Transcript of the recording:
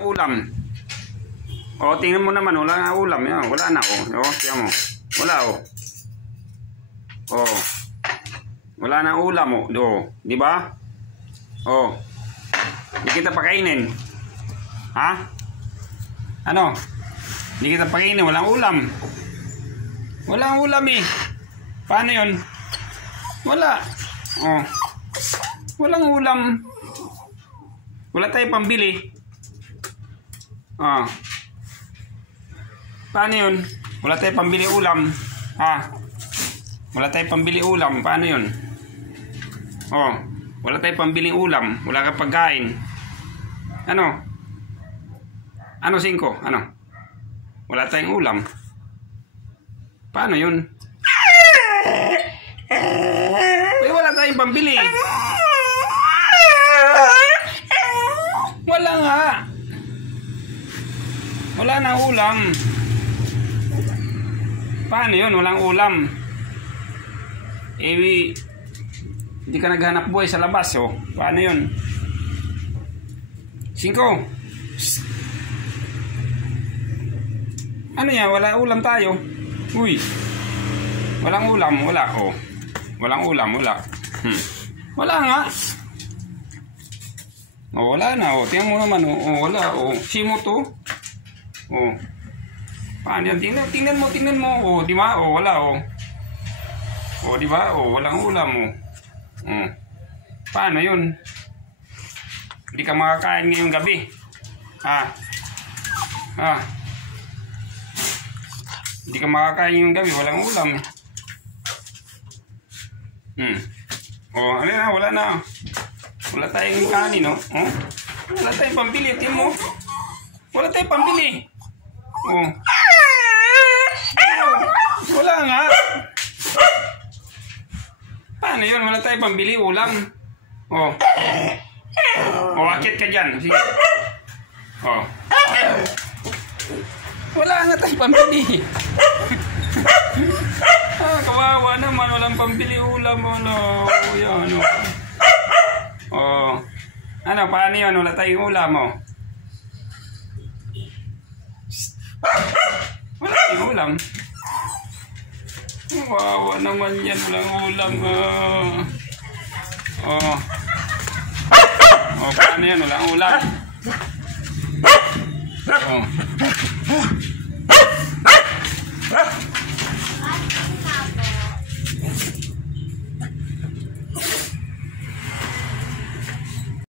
Ulam. O, tingnan mo naman, wala na ulam. Yan, wala na, o. O, tingnan mo. Wala, o. O. Wala na ulam, o. O, di ba? O. Hindi kita pakainin. Ha? Ano? Hindi kita pakainin, walang ulam. Walang ulam, eh. Paano yun? Wala. O. Walang ulam. Wala tayong pambili. Ah. Paano yun? Wala tayong pambili ulam. Ha? Wala tayong pambili ulam. Paano yun? Oh. Wala tayong pambili ulam. Wala kang pagkain. Ano? Ano, 5? Ano? Wala tayong ulam. Paano yun? Uy, wala tayong pambili. Wala nga. Wala na ulam. Paano yun? Walang ulam. Eh, hindi ka naghanap buhay sa labas, oh. Paano yun? 5. Ano yan? Wala ulam tayo. Uy. Walang ulam. Wala, oh. Walang ulam. Wala. Wala nga. Oh, wala na, oh. Tingnan mo naman, oh. Oh, wala, oh. Simo to. Oh. Paano yan? Tingnan mo. Oh, di ba? Oh, wala, oh. Oh, di ba? Oh, walang ulam, oh. Oh. Paano yun? Hindi ka makakain ngayong gabi. Ha? Ha? Hindi ka makakain ngayong gabi. Walang ulam. Oh, ano na? Wala na. Wala tayong kanin, no? Oh? Wala tayong pambili. Tingnan mo. Wala tayong pambili. Oh. Wala nga. Paano yun? Wala tayong pambili. Ulam. Oh. Oh, akit ka dyan. Sige. Oh. Wala nga tayong pambili. Kawawa naman. Walang pambili ulam. Ano? Yan, ano? Oh. Ano, paano yun? Wala tayong ulam, oh. Wala tayong ulam. Wawa naman yan. Walang ulam, oh. Oh. Oh, paano yan? Walang ulam. Oh.